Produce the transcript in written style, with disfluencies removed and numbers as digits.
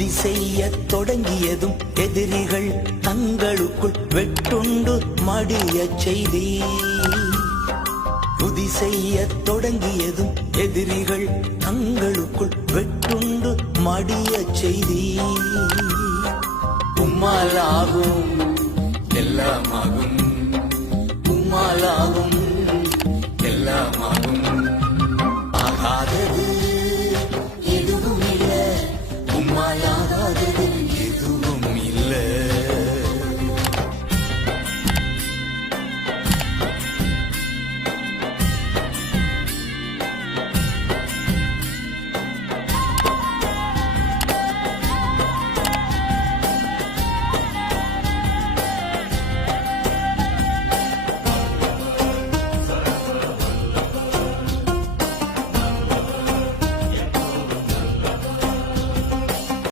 துதி செய்ய தொடங்கியதும் எதிரிகள் தங்களுக்குள் வெட்டுண்டு மடியச் செய்தீ. துதி செய்ய தொடங்கியதும் எதிரிகள் தங்களுக்குள் வெட்டுண்டு மடியச் செய்தீ. உம்மாலாகும் எல்லாமாகும், உம்மாலாகும் எல்லாமாகும்.